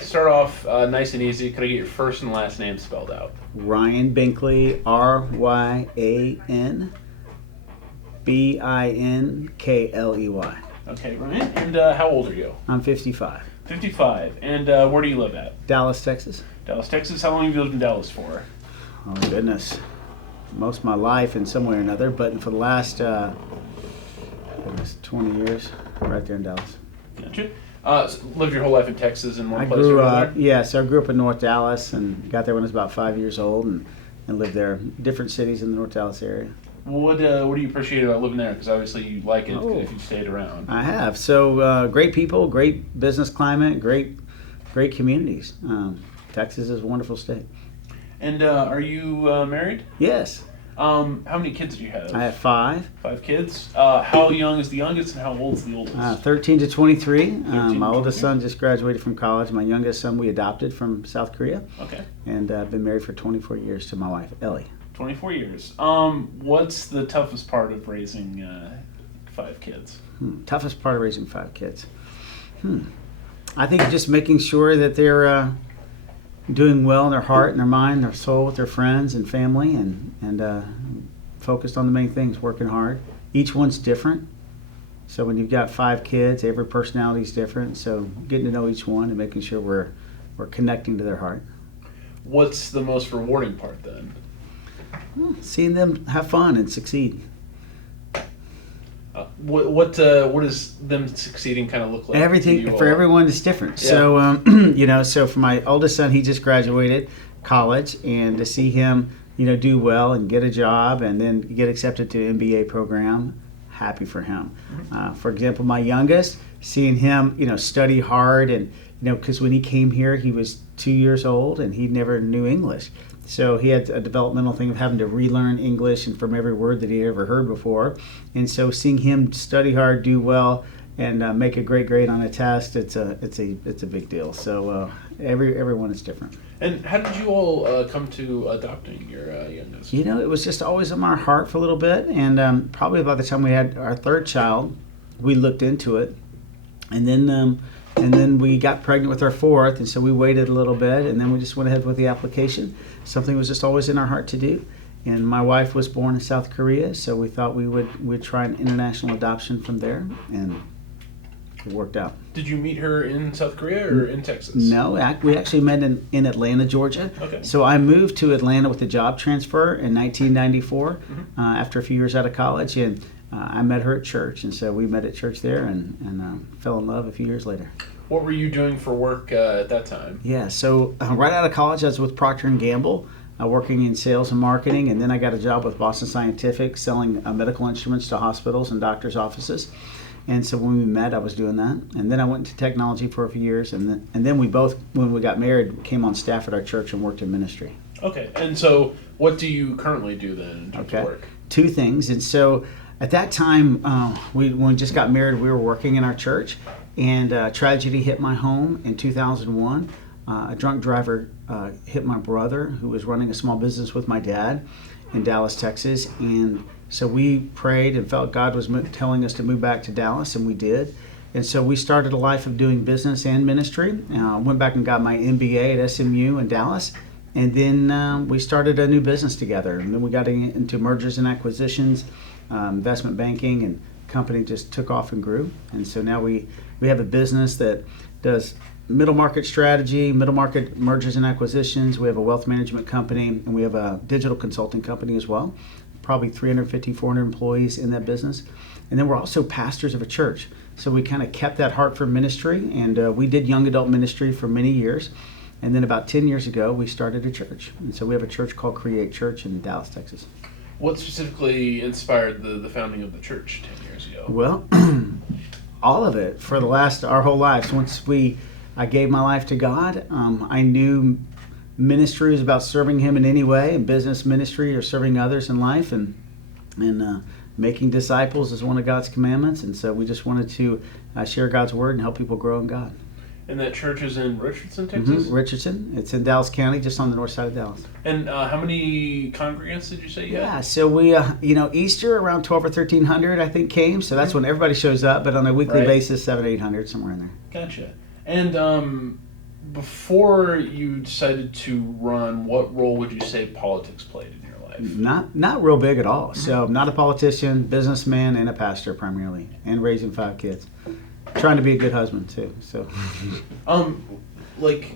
Start off nice and easy. Could I get your first and last name spelled out? Ryan Binkley, RyanBinkley. Okay, Ryan. And how old are you? I'm 55. 55. And where do you live at? Dallas, Texas. Dallas, Texas. How long have you lived in Dallas for? Oh, goodness. Most of my life in some way or another, but for the last 20 years, right there in Dallas. Gotcha. So lived your whole life in Texas in one I place grew or up, another? yeah, so I grew up in North Dallas and got there when I was about 5 years old and lived there, different cities in the North Dallas area. What do you appreciate about living there? Because obviously you like it if you stayed around. I have. So great people, great business climate, great communities. Texas is a wonderful state. And are you married? Yes. How many kids do you have? I have 5. 5 kids. How young is the youngest and how old is the oldest? 13 to 23. 13 My to oldest 23. son just graduated from college. My youngest son we adopted from South Korea. Okay. And I've been married for 24 years to my wife, Ellie. 24 years. What's the toughest part of raising 5 kids? Toughest part of raising 5 kids. I think just making sure that they're doing well in their heart and their mind, their soul, with their friends and family, and focused on the main things, working hard. Each one's different. So when you've got 5 kids, every personality is different. So getting to know each one and making sure we're connecting to their heart. What's the most rewarding part then? Seeing them have fun and succeed. What does them succeeding kind of look like? Everything for everyone is different. Yeah. So so for my oldest son, he just graduated college, and to see him do well and get a job and then get accepted to an MBA program, happy for him. For example, my youngest, seeing him study hard, and because when he came here he was 2 years old and he never knew English. So he had a developmental thing of having to relearn English and from every word that he ever heard before. And so seeing him study hard, do well, and make a great grade on a test, it's a big deal. So everyone is different. And how did you all come to adopting your youngest? It was just always in my heart for a little bit, and probably by the time we had our 3rd child, we looked into it, and then we got pregnant with our 4th, and so we waited a little bit, and then we just went ahead with the application. Something was just always in our heart to do. And my wife was born in South Korea, so we thought we'd try an international adoption from there, and it worked out. Did you meet her in South Korea or in Texas? No, we actually met in Atlanta, Georgia. Okay. So I moved to Atlanta with a job transfer in 1994 after a few years out of college, and I met her at church, and so we met at church there and fell in love a few years later. What were you doing for work at that time? Yeah, so right out of college, I was with Procter & Gamble, working in sales and marketing, and then I got a job with Boston Scientific selling medical instruments to hospitals and doctors' offices. And so when we met, I was doing that. And then I went into technology for a few years, and then we both, when we got married, came on staff at our church and worked in ministry. Okay, and so what do you currently do then in terms of work? 2 things. And so at that time, when we just got married, we were working in our church, and tragedy hit my home in 2001. A drunk driver hit my brother, who was running a small business with my dad in Dallas, Texas. And so we prayed and felt God was telling us to move back to Dallas, and we did. And so we started a life of doing business and ministry. Went back and got my MBA at SMU in Dallas. And then we started a new business together. And then we got into mergers and acquisitions, investment banking, and the company just took off and grew. And so now we have a business that does middle market strategy, middle market mergers and acquisitions. We have a wealth management company, and we have a digital consulting company as well. Probably 350, 400 employees in that business. And then we're also pastors of a church. So we kind of kept that heart for ministry, and we did young adult ministry for many years. And then about 10 years ago, we started a church. And so we have a church called Create Church in Dallas, Texas. What specifically inspired the founding of the church 10 years ago? Well, all of it for our whole lives. Once I gave my life to God, I knew ministry was about serving Him in any way, and business ministry or serving others in life, and making disciples is one of God's commandments. And so we just wanted to share God's word and help people grow in God. And that church is in Richardson, Texas? Richardson. It's in Dallas County, just on the north side of Dallas. And how many congregants did you say you had? Yeah, so we, Easter around 12 or 1,300, I think, came. So that's when everybody shows up. But on a weekly basis, 700, 800, somewhere in there. Gotcha. And Before you decided to run, what role would you say politics played in your life? Not real big at all. So I'm not a politician, businessman, and a pastor primarily, and raising 5 kids. Trying to be a good husband too. So, Like,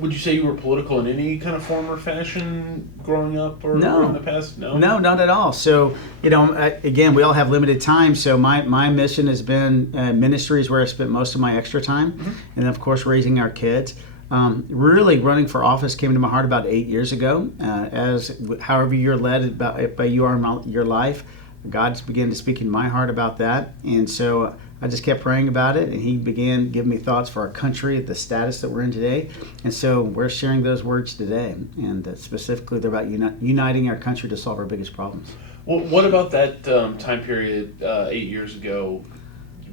would you say you were political in any kind of form or fashion growing up or No. in the past? No, not at all. So, again, we all have limited time. So my mission has been ministries where I spent most of my extra time, and then of course raising our kids. Really, running for office came to my heart about 8 years ago. As however you're led by your life, God's began to speak in my heart about that, and so I just kept praying about it, and He began giving me thoughts for our country, the status that we're in today, and so we're sharing those words today, and specifically they're about uniting our country to solve our biggest problems. Well, what about that time period 8 years ago?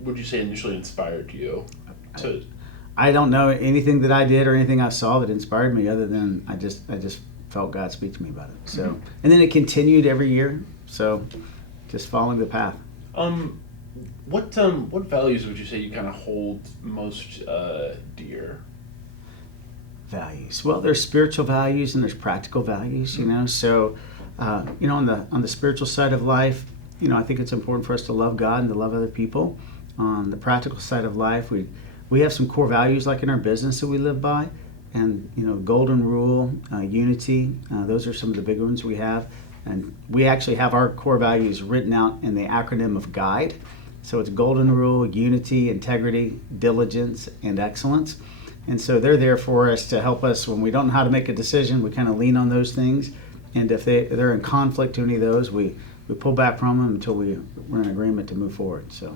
Would you say initially inspired you to? I don't know anything that I did or anything I saw that inspired me, other than I just felt God speak to me about it. So, and then it continued every year. So, just following the path. What values would you say you kind of hold most dear? Values. Well, there's spiritual values and there's practical values. So, on the spiritual side of life, I think it's important for us to love God and to love other people. On the practical side of life, we have some core values like in our business that we live by, and golden rule, unity. Those are some of the big ones we have, and we actually have our core values written out in the acronym of GUIDE. So it's golden rule, unity, integrity, diligence, and excellence. And so they're there for us to help us when we don't know how to make a decision. We kind of lean on those things, and if they're in conflict to any of those, we pull back from them until we're in agreement to move forward. So.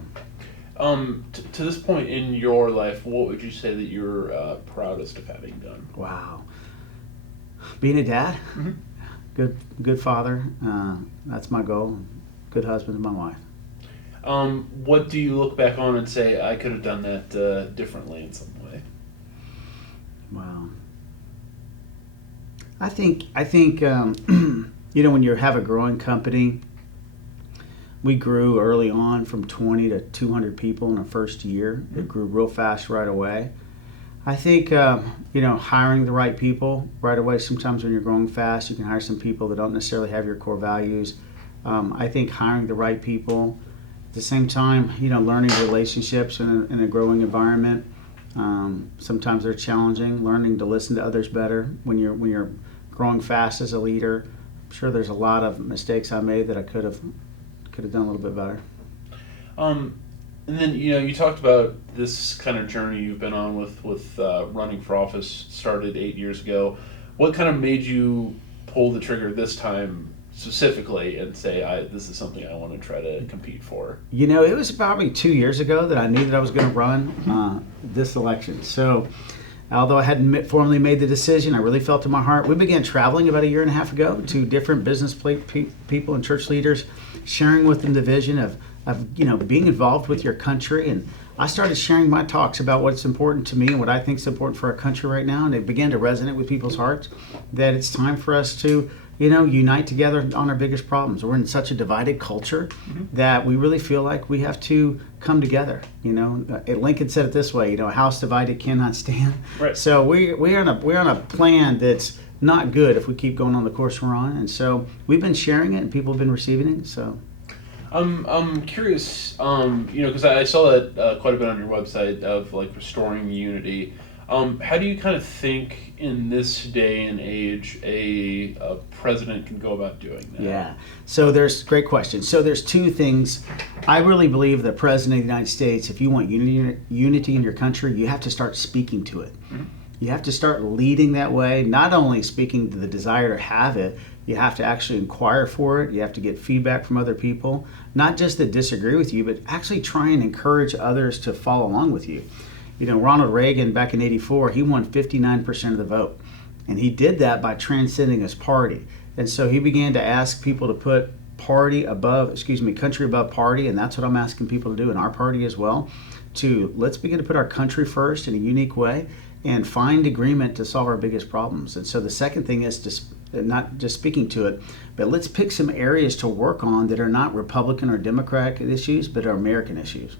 To this point in your life, what would you say that you're proudest of having done? Wow. Being a dad, good father, that's my goal. Good husband to my wife. What do you look back on and say, I could have done that differently in some way? Wow. I think when you have a growing company, we grew early on from 20 to 200 people in our first year. It grew real fast right away. I think, hiring the right people right away. Sometimes when you're growing fast, you can hire some people that don't necessarily have your core values. I think hiring the right people. At the same time, learning relationships in a growing environment. Sometimes they're challenging. Learning to listen to others better when you're growing fast as a leader. I'm sure there's a lot of mistakes I made that I could have done a little bit better. And then you talked about this kind of journey you've been on with running for office. Started 8 years ago. What kind of made you pull the trigger this time specifically and say, this is something I want to try to compete for? It was probably 2 years ago that I knew that I was going to run this election. So although I hadn't formally made the decision, I really felt in my heart. We began traveling about 1.5 years ago to different business people and church leaders, sharing with them the vision of being involved with your country. And I started sharing my talks about what's important to me and what I think is important for our country right now. And it began to resonate with people's hearts that it's time for us to unite together on our biggest problems. We're in such a divided culture that we really feel like we have to come together. Lincoln said it this way: a house divided cannot stand. Right. So we're on a plan that's not good if we keep going on the course we're on. And so we've been sharing it, and people have been receiving it. So. I'm curious, because I saw that quite a bit on your website of like restoring unity. How do you kind of think in this day and age a president can go about doing that? Yeah. So there's great question. So there's two things. I really believe the president of the United States, if you want unity in your country, you have to start speaking to it. Mm-hmm. You have to start leading that way, not only speaking to the desire to have it, you have to actually inquire for it. You have to get feedback from other people, not just that disagree with you, but actually try and encourage others to follow along with you. Ronald Reagan back in '84, he won 59% of the vote. And he did that by transcending his party. And so he began to ask people to put country above party. And that's what I'm asking people to do in our party as well. Let's begin to put our country first in a unique way and find agreement to solve our biggest problems. And so the second thing is not just speaking to it, but let's pick some areas to work on that are not Republican or Democratic issues, but are American issues.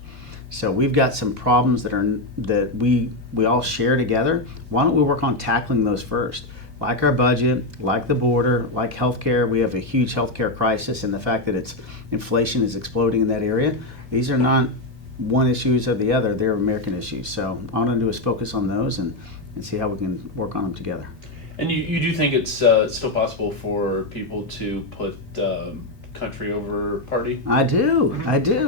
So we've got some problems that we all share together. Why don't we work on tackling those first? Like our budget, like the border, like healthcare. We have a huge healthcare crisis, and the fact that inflation is exploding in that area. These are not one issues or the other; they're American issues. So all I want to do is focus on those and see how we can work on them together. And you do think it's still possible for people to put country over party? I do.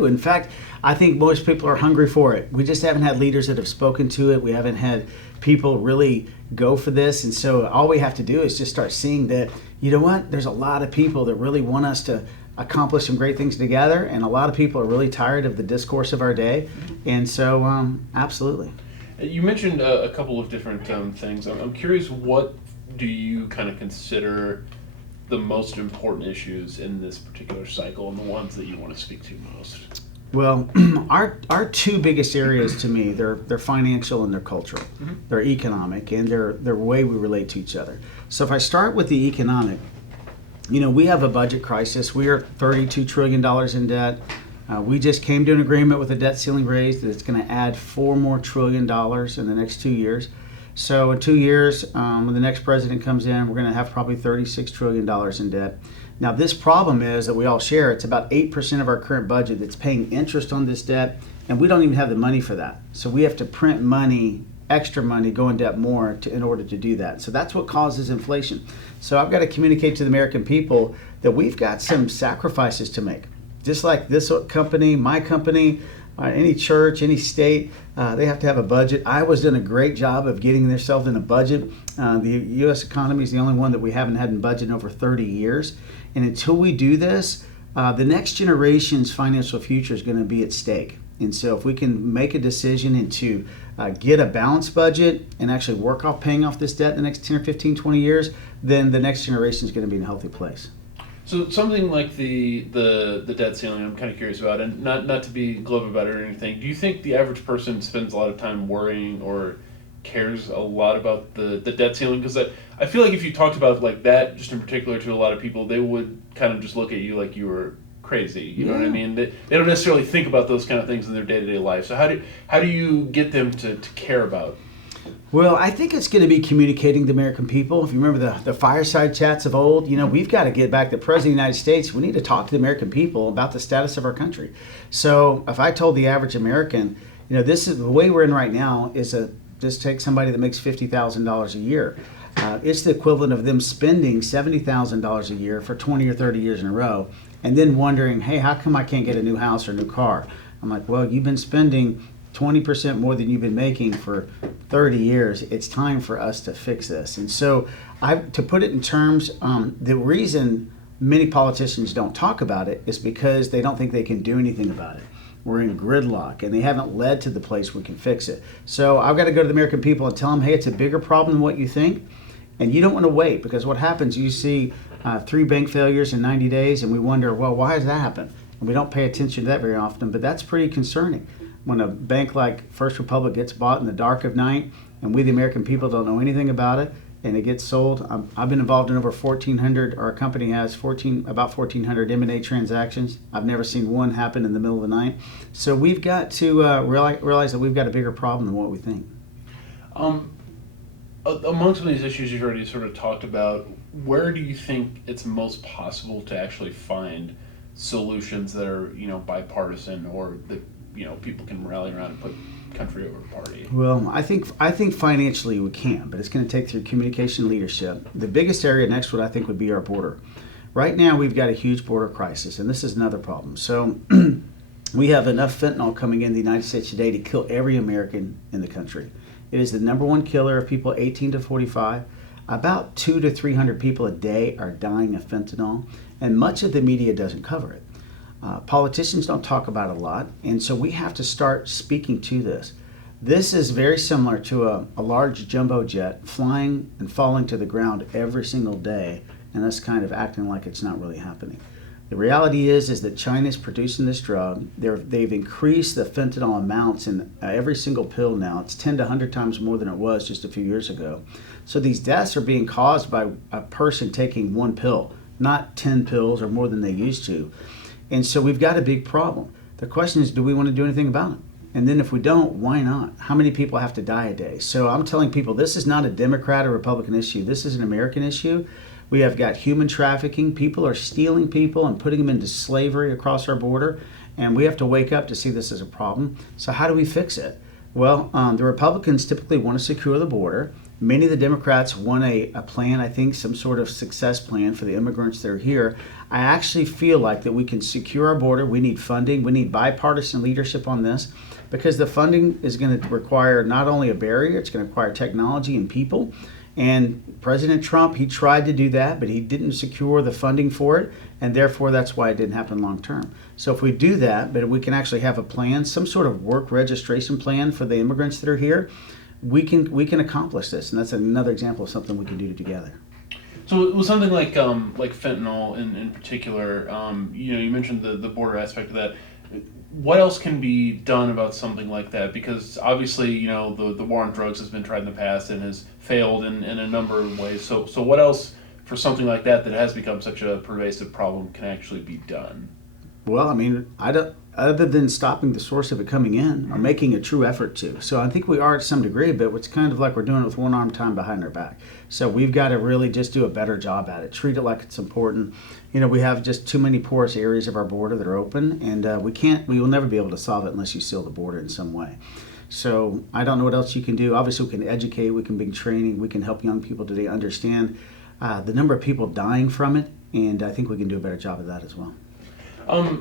In fact, I think most people are hungry for it. We just haven't had leaders that have spoken to it. We haven't had people really go for this. And so all we have to do is just start seeing that, you know what, there's a lot of people that really want us to accomplish some great things together. And a lot of people are really tired of the discourse of our day. And so, absolutely. You mentioned a couple of different things. I'm curious, what do you kind of consider the most important issues in this particular cycle and the ones that you want to speak to most? Well, our two biggest areas to me, they're financial and they're cultural. Mm-hmm. They're economic, and they're way we relate to each other. So if I start with the economic, we have a budget crisis. We are $32 trillion in debt. We just came to an agreement with a debt ceiling raise that it's going to add $4 more trillion in the next 2 years. So in 2 years, when the next president comes in, we're going to have probably $36 trillion in debt. Now, this problem is that we all share. It's about 8% of our current budget that's paying interest on this debt, and we don't even have the money for that. So we have to print money, extra money, go in debt more in order to do that. So that's what causes inflation. So I've got to communicate to the American people that we've got some sacrifices to make. Just like this company, my company, any church, any state, they have to have a budget. Iowa's done a great job of getting themselves in a budget. The U.S. economy is the only one that we haven't had in budget in over 30 years. And until we do this, the next generation's financial future is going to be at stake. And so if we can make a decision and to get a balanced budget and actually work off paying off this debt in the next 10 or 15, 20 years, then the next generation is going to be in a healthy place. So something like the debt ceiling, I'm kind of curious about, and not to be glib about it or anything. Do you think the average person spends a lot of time worrying or cares a lot about the debt ceiling? Because I feel like if you talked about like that, just in particular to a lot of people, they would kind of just look at you like you were crazy. You know what I mean? They don't necessarily think about those kind of things in their day-to-day life. So how do you get them to care about? Well, I think it's going to be communicating to American people. If you remember the fireside chats of old, we've got to get back to the President of the United States. We need to talk to the American people about the status of our country. So if I told the average American, this is the way we're in right now is just take somebody that makes $50,000 a year. It's the equivalent of them spending $70,000 a year for 20 or 30 years in a row and then wondering, hey, how come I can't get a new house or a new car? I'm like, well, you've been spending 20% more than you've been making for 30 years. It's time for us to fix this. And so to put it in terms, the reason many politicians don't talk about it is because they don't think they can do anything about it. We're in gridlock, and they haven't led to the place we can fix it. So I've got to go to the American people and tell them, hey, it's a bigger problem than what you think, and you don't want to wait, because what happens, you see 3 bank failures in 90 days, and we wonder, well, why has that happened? And we don't pay attention to that very often, but that's pretty concerning. When a bank like First Republic gets bought in the dark of night, and we, the American people, don't know anything about it, and it gets sold. I've been involved in over 1,400, our company has about 1,400 M&A transactions. I've never seen one happen in the middle of the night. So we've got to realize that we've got a bigger problem than what we think. Among some of these issues you've already sort of talked about, where do you think it's most possible to actually find solutions that are, bipartisan, or that, people can rally around and put country over party? Well, I think financially we can, but it's going to take through communication leadership. The biggest area next would, I think, would be our border. Right now we've got a huge border crisis, and this is another problem. So we have enough fentanyl coming in the United States today to kill every American in the country. It is the number one killer of people 18 to 45. About 200 to 300 people a day are dying of fentanyl, and much of the media doesn't cover it. Politicians don't talk about it a lot, and so we have to start speaking to this. This is very similar to a large jumbo jet flying and falling to the ground every single day, and us kind of acting like it's not really happening. The reality is that China is producing this drug. They've increased the fentanyl amounts in every single pill now. It's 10 to 100 times more than it was just a few years ago. So these deaths are being caused by a person taking one pill, not 10 pills or more than they used to. And so we've got a big problem. The question is, do we want to do anything about it? And then if we don't, why not? How many people have to die a day? So I'm telling people this is not a Democrat or Republican issue. This is an American issue. We have got human trafficking. People are stealing people and putting them into slavery across our border. And we have to wake up to see this as a problem. So how do we fix it? Well, the Republicans typically want to secure the border. Many of the Democrats want a plan, I think, some sort of success plan for the immigrants that are here. I actually feel like that we can secure our border. We need funding. We need bipartisan leadership on this, because the funding is going to require not only a barrier, it's going to require technology and people. And President Trump, he tried to do that, but he didn't secure the funding for it, and therefore that's why it didn't happen long term. So if we do that, but we can actually have a plan, some sort of work registration plan for the immigrants that are here, we can accomplish this, and that's another example of something we can do together. So it was something like fentanyl in particular. You mentioned the border aspect of that. What else can be done about something like that? Because obviously, the war on drugs has been tried in the past and has failed in a number of ways. So what else for something like that has become such a pervasive problem can actually be done? Well, I mean, other than stopping the source of it coming in, or making a true effort to. So I think we are to some degree, but it's kind of like we're doing it with one arm tied behind our back. So we've got to really just do a better job at it. Treat it like it's important. We have just too many porous areas of our border that are open, and we will never be able to solve it unless you seal the border in some way. So I don't know what else you can do. Obviously, we can educate, we can bring training, we can help young people today understand the number of people dying from it, and I think we can do a better job of that as well.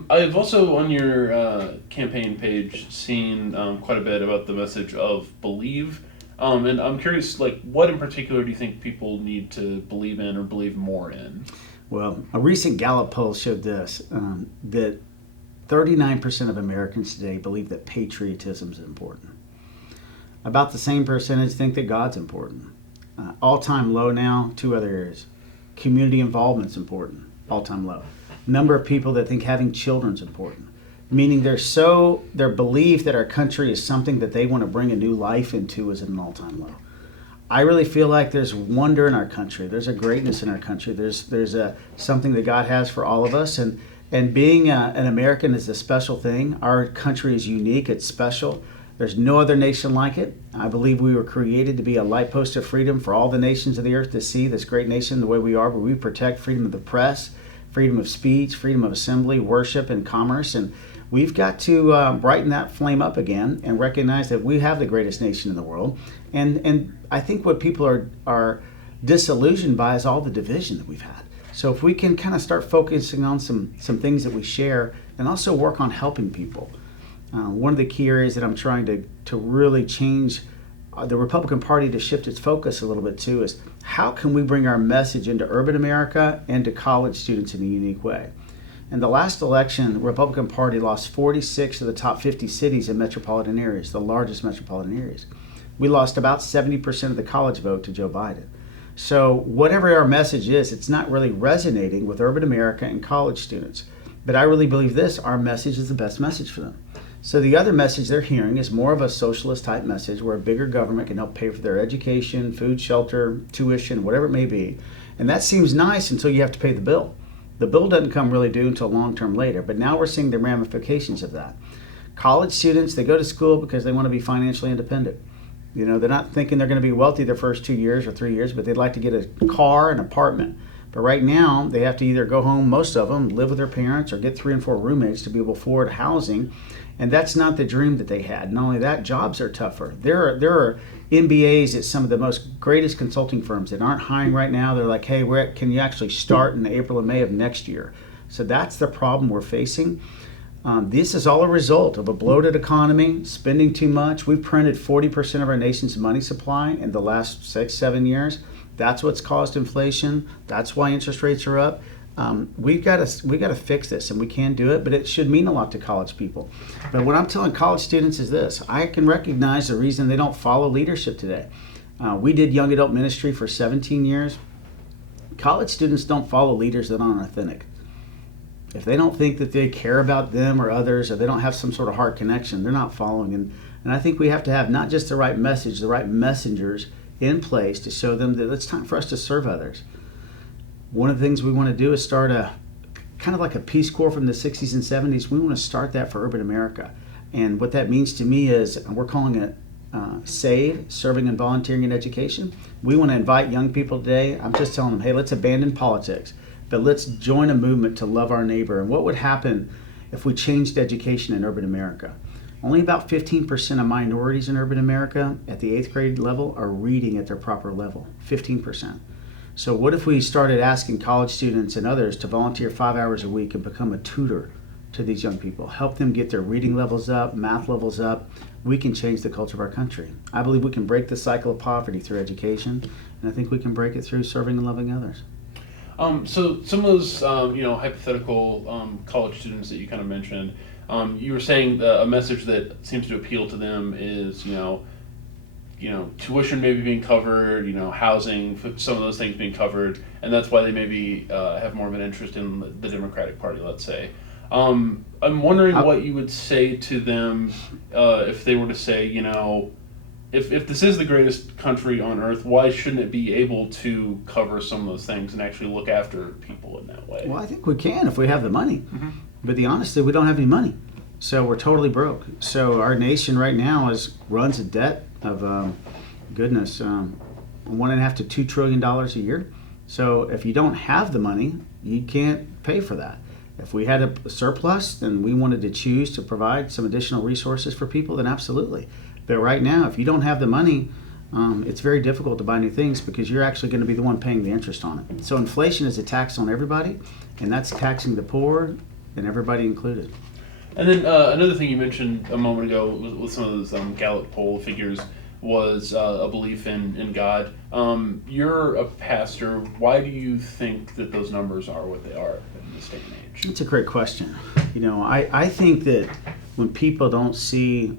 I've also on your campaign page seen quite a bit about the message of believe, and I'm curious, what in particular do you think people need to believe in or believe more in? Well, a recent Gallup poll showed this, that 39% of Americans today believe that patriotism is important. About the same percentage think that God's important. All-time low now, two other areas. Community involvement's important, all-time low. Number of people that think having children's important, meaning their belief that our country is something that they want to bring a new life into is at an all-time low. I really feel like there's wonder in our country. There's a greatness in our country. There's something that God has for all of us, and being an American is a special thing. Our country is unique. It's special. There's no other nation like it. I believe we were created to be a light post of freedom for all the nations of the earth to see this great nation the way we are, where we protect freedom of the press, freedom of speech, freedom of assembly, worship, and commerce. And we've got to brighten that flame up again and recognize that we have the greatest nation in the world. And I think what people are disillusioned by is all the division that we've had. So if we can kind of start focusing on some things that we share and also work on helping people. One of the key areas that I'm trying to really change the Republican Party to shift its focus a little bit to is how can we bring our message into urban America and to college students in a unique way. In the last election, the Republican Party lost 46 of the top 50 cities in metropolitan areas, the largest metropolitan areas. We lost about 70% of the college vote to Joe Biden. So whatever our message is, it's not really resonating with urban America and college students. But I really believe this, our message is the best message for them. So the other message they're hearing is more of a socialist type message where a bigger government can help pay for their education, food, shelter, tuition, whatever it may be. And that seems nice until you have to pay the bill. The bill doesn't come really due until long term later, but now we're seeing the ramifications of that. College students, they go to school because they want to be financially independent. They're not thinking they're going to be wealthy their first 2 years or 3 years, but they'd like to get a car, an apartment. But right now, they have to either go home, most of them, live with their parents, or get 3 and 4 roommates to be able to afford housing. And that's not the dream that they had. Not only that, jobs are tougher. There are MBAs at some of the most greatest consulting firms that aren't hiring right now. They're like, hey, can you actually start in April and May of next year? So that's the problem we're facing. This is all a result of a bloated economy, spending too much. We've printed 40% of our nation's money supply in the last 6-7 years. That's what's caused inflation. That's why interest rates are up. We've got to fix this, and we can do it, but it should mean a lot to college people. But what I'm telling college students is this. I can recognize the reason they don't follow leadership today. We did young adult ministry for 17 years. College students don't follow leaders that aren't authentic. If they don't think that they care about them or others, or they don't have some sort of heart connection, they're not following. And I think we have to have not just the right message, the right messengers in place to show them that it's time for us to serve others. One of the things we want to do is start a kind of like a Peace Corps from the 60s and 70s. We want to start that for urban America. And what that means to me is we're calling it SAVE, Serving and Volunteering in Education. We want to invite young people today. I'm just telling them, hey, let's abandon politics, but let's join a movement to love our neighbor. And what would happen if we changed education in urban America? Only about 15% of minorities in urban America at the 8th grade level are reading at their proper level, 15%. So what if we started asking college students and others to volunteer 5 hours a week and become a tutor to these young people, help them get their reading levels up, math levels up? We can change the culture of our country. I believe we can break the cycle of poverty through education, and I think we can break it through serving and loving others. So some of those, hypothetical college students that you kind of mentioned, you were saying a message that seems to appeal to them is, tuition maybe being covered, housing, some of those things being covered, and that's why they maybe have more of an interest in the Democratic Party, let's say. I'm wondering what you would say to them if they were to say, if this is the greatest country on earth, why shouldn't it be able to cover some of those things and actually look after people in that way? Well, I think we can if we have the money. Mm-hmm. But the honesty, we don't have any money. So we're totally broke. So our nation right now runs a debt of, $1.5 to $2 trillion a year. So if you don't have the money, you can't pay for that. If we had a surplus, then we wanted to choose to provide some additional resources for people, then absolutely. But right now, if you don't have the money, it's very difficult to buy new things because you're actually going to be the one paying the interest on it. So inflation is a tax on everybody, and that's taxing the poor and everybody included. And then another thing you mentioned a moment ago with some of those Gallup poll figures was a belief in God. You're a pastor. Why do you think that those numbers are what they are in this day and age? It's a great question. I think that when people don't see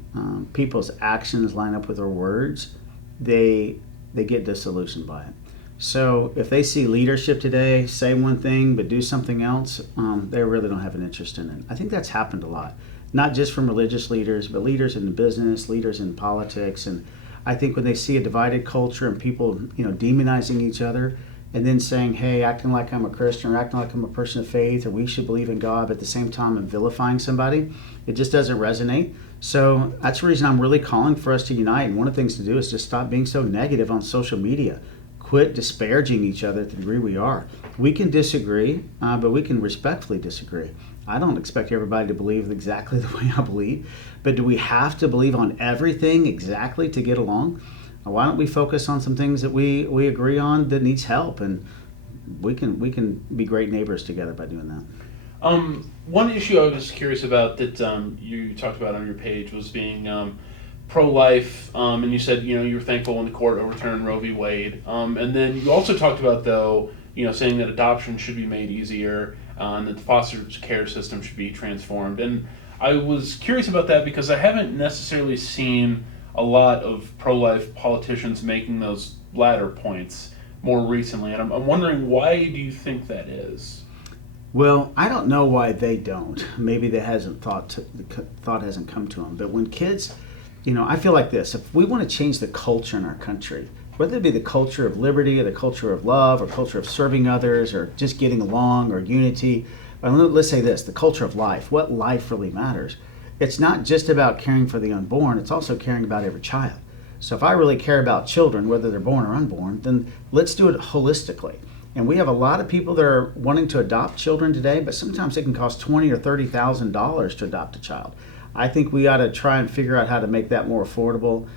people's actions line up with their words, they get disillusioned by it. So if they see leadership today say one thing but do something else, they really don't have an interest in it. I think that's happened a lot, not just from religious leaders, but leaders in business, leaders in politics. And I think when they see a divided culture and people, demonizing each other and then saying, hey, acting like I'm a Christian or acting like I'm a person of faith or we should believe in God, but at the same time I'm vilifying somebody, it just doesn't resonate. So that's the reason I'm really calling for us to unite. And one of the things to do is just stop being so negative on social media. Quit disparaging each other to the degree we are. We can disagree, but we can respectfully disagree. I don't expect everybody to believe exactly the way I believe, but do we have to believe on everything exactly to get along? Why don't we focus on some things that we agree on that needs help, and we can be great neighbors together by doing that. One issue I was curious about that you talked about on your page was being pro-life, and you said you were thankful when the court overturned Roe v. Wade, and then you also talked about saying that adoption should be made easier, and that the foster care system should be transformed. And I was curious about that because I haven't necessarily seen a lot of pro-life politicians making those latter points more recently, and I'm wondering, why do you think that is? Well, I don't know why they don't. Maybe the thought hasn't come to them. But when kids, I feel like this: if we want to change the culture in our country, whether it be the culture of liberty or the culture of love or culture of serving others or just getting along or unity, let's say this: the culture of life. What life really matters. It's not just about caring for the unborn, it's also caring about every child. So if I really care about children, whether they're born or unborn, then let's do it holistically. And we have a lot of people that are wanting to adopt children today, but sometimes it can cost $20,000 or $30,000 to adopt a child. I think we ought to try and figure out how to make that more affordable.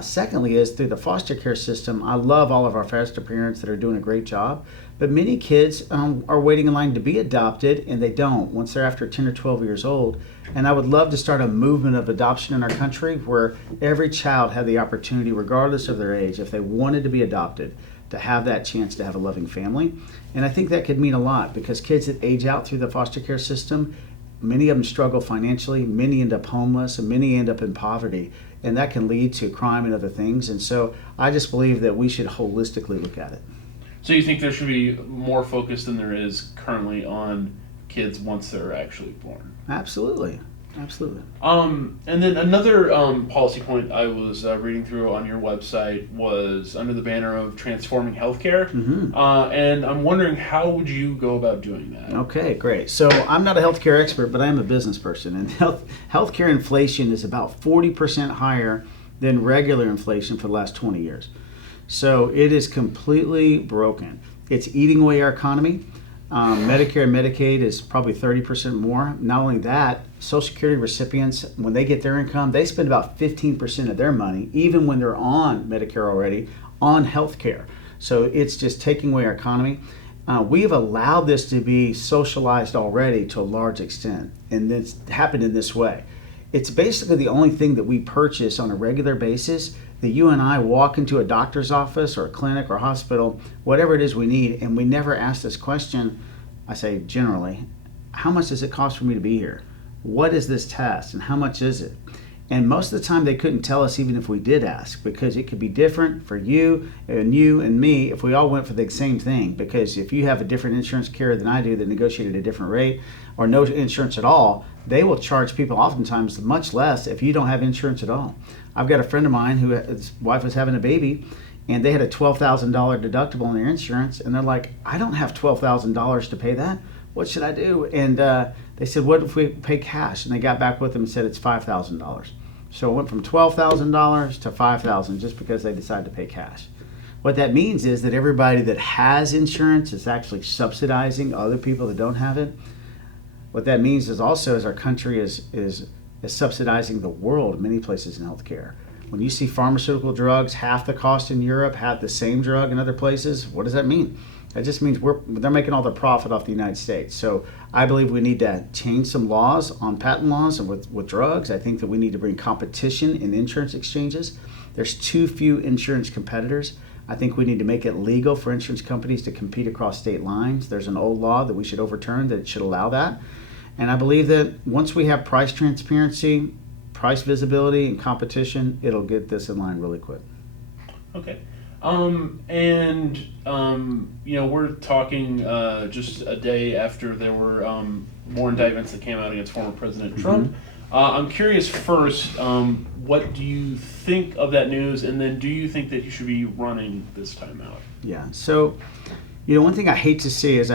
Secondly is through the foster care system. I love all of our foster parents that are doing a great job, but many kids are waiting in line to be adopted, and they don't once they're after 10 or 12 years old. And I would love to start a movement of adoption in our country where every child had the opportunity, regardless of their age, if they wanted to be adopted, to have that chance to have a loving family. And I think that could mean a lot because kids that age out through the foster care system, many of them struggle financially, many end up homeless, and many end up in poverty. And that can lead to crime and other things. And so I just believe that we should holistically look at it. So you think there should be more focus than there is currently on kids once they're actually born? Absolutely. Absolutely. And then another policy point I was reading through on your website was under the banner of transforming healthcare. And I'm wondering, how would you go about doing that? Okay, great. So I'm not a healthcare expert, but I am a business person. And healthcare inflation is about 40% higher than regular inflation for the last 20 years. So it is completely broken. It's eating away our economy. Medicare and Medicaid is probably 30% more. Not only that, Social Security recipients, when they get their income, they spend about 15% of their money, even when they're on Medicare already, on health care. So it's just taking away our economy. We have allowed this to be socialized already to a large extent, and it's happened in this way. It's basically the only thing that we purchase on a regular basis that you and I walk into a doctor's office or a clinic or hospital, whatever it is we need, and we never ask this question. I say generally, how much does it cost for me to be here? What is this test and how much is it? And most of the time they couldn't tell us even if we did ask, because it could be different for you and me if we all went for the same thing. Because if you have a different insurance carrier than I do that negotiated a different rate or no insurance at all, they will charge people oftentimes much less if you don't have insurance at all. I've got a friend of mine who his wife was having a baby, and they had a $12,000 deductible on their insurance, and they're like, I don't have $12,000 to pay that. What should I do? And they said, what if we pay cash? And they got back with them and said it's $5,000. So it went from $12,000 to $5,000 just because they decided to pay cash. What that means is that everybody that has insurance is actually subsidizing other people that don't have it. What that means is also as our country is subsidizing the world in many places in healthcare. When you see pharmaceutical drugs half the cost in Europe, have the same drug in other places, what does that mean? That just means they're making all the profit off the United States. So I believe we need to change some laws on patent laws and with drugs. I think that we need to bring competition in insurance exchanges. There's too few insurance competitors. I think we need to make it legal for insurance companies to compete across state lines. There's an old law that we should overturn that should allow that. And I believe that once we have price transparency, price visibility, and competition, it'll get this in line really quick. Okay. We're talking just a day after there were more indictments that came out against former President Trump. I'm curious first, what do you think of that news, and then do you think that he should be running this time out? Yeah. So, one thing I hate to see is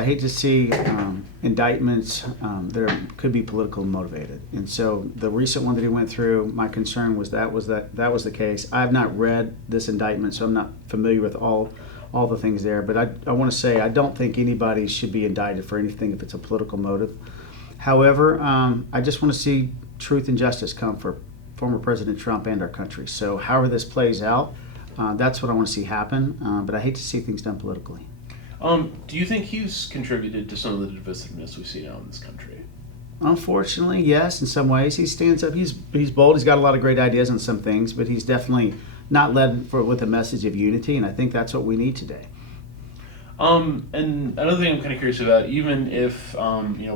indictments that could be politically motivated. And so the recent one that he went through, my concern was that was the case. I have not read this indictment, so I'm not familiar with all the things there. But I want to say I don't think anybody should be indicted for anything if it's a political motive. However, I just want to see truth and justice come for former President Trump and our country. So however this plays out, that's what I want to see happen. But I hate to see things done politically. Do you think he's contributed to some of the divisiveness we see now in this country? Unfortunately, yes, in some ways. He stands up, he's bold, he's got a lot of great ideas on some things, but he's definitely not led with a message of unity, and I think that's what we need today. And another thing I'm kind of curious about, even if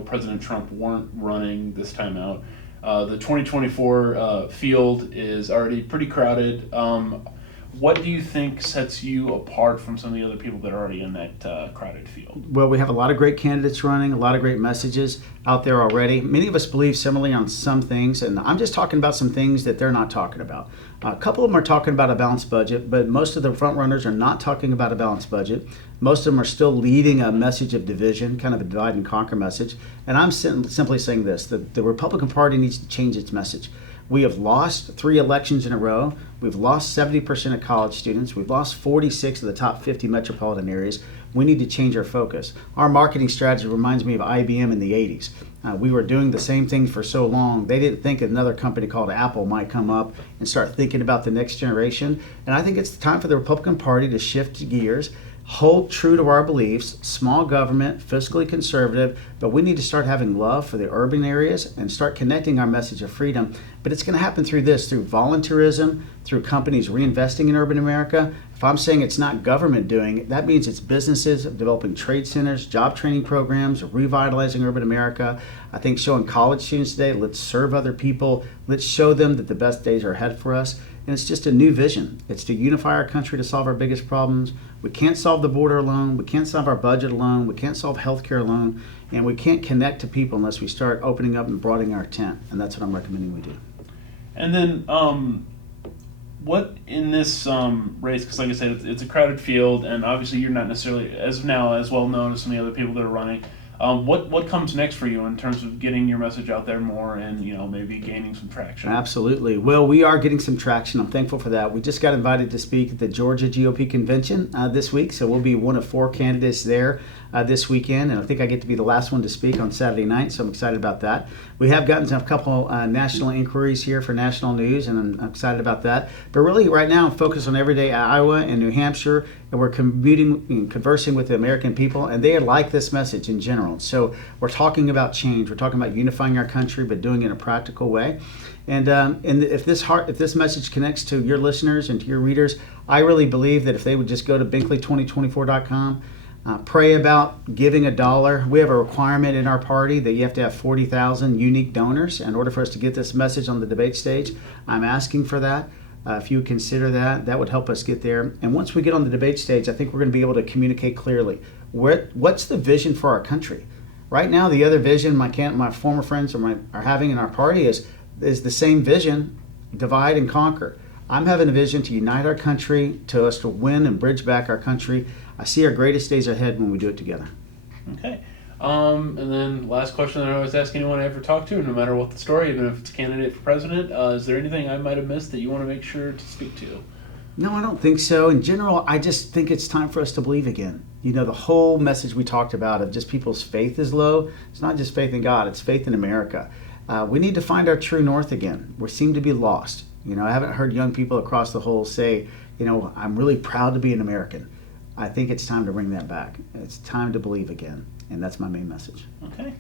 President Trump weren't running this time out, the 2024 field is already pretty crowded. What do you think sets you apart from some of the other people that are already in that crowded field? Well, we have a lot of great candidates running, a lot of great messages out there already. Many of us believe similarly on some things, and I'm just talking about some things that they're not talking about. A couple of them are talking about a balanced budget, but most of the front runners are not talking about a balanced budget. Most of them are still leading a message of division, kind of a divide and conquer message. And I'm simply saying this, the Republican Party needs to change its message. We have lost 3 elections in a row. We've lost 70% of college students. We've lost 46 of the top 50 metropolitan areas. We need to change our focus. Our marketing strategy reminds me of IBM in the 80s. We were doing the same thing for so long. They didn't think another company called Apple might come up and start thinking about the next generation. And I think it's time for the Republican Party to shift gears, hold true to our beliefs, small government, fiscally conservative, but we need to start having love for the urban areas and start connecting our message of freedom. But it's going to happen through volunteerism, through companies reinvesting in urban America. If I'm saying it's not government doing it, that means it's businesses developing trade centers, job training programs, revitalizing urban America. I think showing college students today, let's serve other people. Let's show them that the best days are ahead for us. And it's just a new vision. It's to unify our country to solve our biggest problems. We can't solve the border alone. We can't solve our budget alone. We can't solve healthcare alone. And we can't connect to people unless we start opening up and broadening our tent. And that's what I'm recommending we do. And then, what in this race? Because, like I said, it's a crowded field, and obviously you're not necessarily as well known as some of the other people that are running. What comes next for you in terms of getting your message out there more and maybe gaining some traction? Absolutely. Well, we are getting some traction. I'm thankful for that. We just got invited to speak at the Georgia GOP convention this week, so we'll be one of 4 candidates there this weekend, and I think I get to be the last one to speak on Saturday night, so I'm excited about that. We have gotten a couple national inquiries here for national news, and I'm excited about that. But really, right now, I'm focused on everyday Iowa and New Hampshire, and we're conversing with the American people, and they like this message in general. So we're talking about change. We're talking about unifying our country, but doing it in a practical way. And if this message connects to your listeners and to your readers, I really believe that if they would just go to Binkley2024.com, pray about giving $1. We have a requirement in our party that you have to have 40,000 unique donors in order for us to get this message on the debate stage. I'm asking for that. If you would consider that, that would help us get there. And once we get on the debate stage, I think we're going to be able to communicate clearly. What's the vision for our country? Right now, the other vision my former friends are having in our party is the same vision, divide and conquer. I'm having a vision to unite our country, to us to win and bridge back our country. I see our greatest days ahead when we do it together. Okay. And then last question that I always ask anyone I ever talk to, no matter what the story, even if it's a candidate for president, is there anything I might have missed that you want to make sure to speak to? No, I don't think so. In general, I just think it's time for us to believe again. The whole message we talked about of just people's faith is low. It's not just faith in God, it's faith in America. We need to find our true north again. We seem to be lost. I haven't heard young people across the whole say, I'm really proud to be an American. I think it's time to bring that back. It's time to believe again. And that's my main message. Okay.